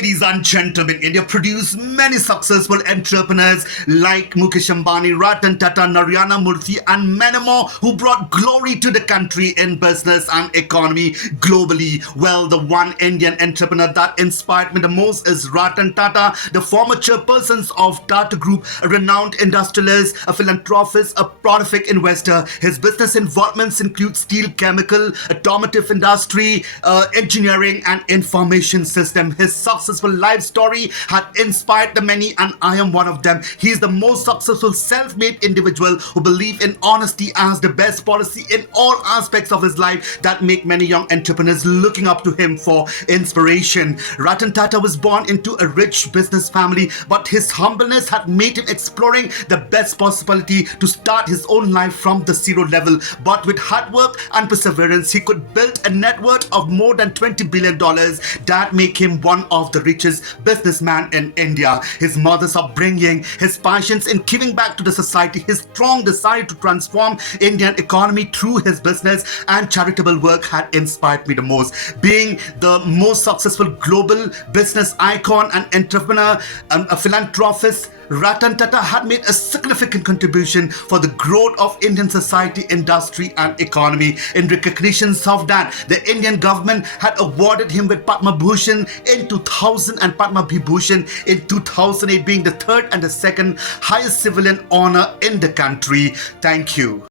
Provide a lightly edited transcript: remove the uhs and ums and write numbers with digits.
Ladies and gentlemen, India produced many successful entrepreneurs like Mukesh Ambani, Ratan Tata, Narayana Murthy, and many more who brought glory to the country in business and economy globally. Well, the one Indian entrepreneur that inspired me the most is Ratan Tata, the former chairperson of TATA Group, a renowned industrialist, a philanthropist, a prolific investor. His business involvements include steel, chemical, automotive industry, engineering, and information system. His successful life story had inspired the many, and I am one of them. He is the most successful self-made individual who believes in honesty as the best policy in all aspects of his life that make many young entrepreneurs looking up to him for inspiration. Ratan Tata was born into a rich business family, but his humbleness had made him exploring the best possibility to start his own life from the zero level. But with hard work and perseverance, he could build a net worth of more than $20 billion that make him one of the richest businessmen in India. His mother's upbringing, his passions in giving back to the society, his strong desire to transform Indian economy through his business and charitable work had inspired me the most. Being the most successful global business icon and entrepreneur and a philanthropist, Ratan Tata had made a significant contribution for the growth of Indian society, industry, and economy. In recognition of that, the Indian government had awarded him with Padma Bhushan in 2000 and Padma Bhibhushan in 2008, being the third and the second highest civilian honor in the country. Thank you.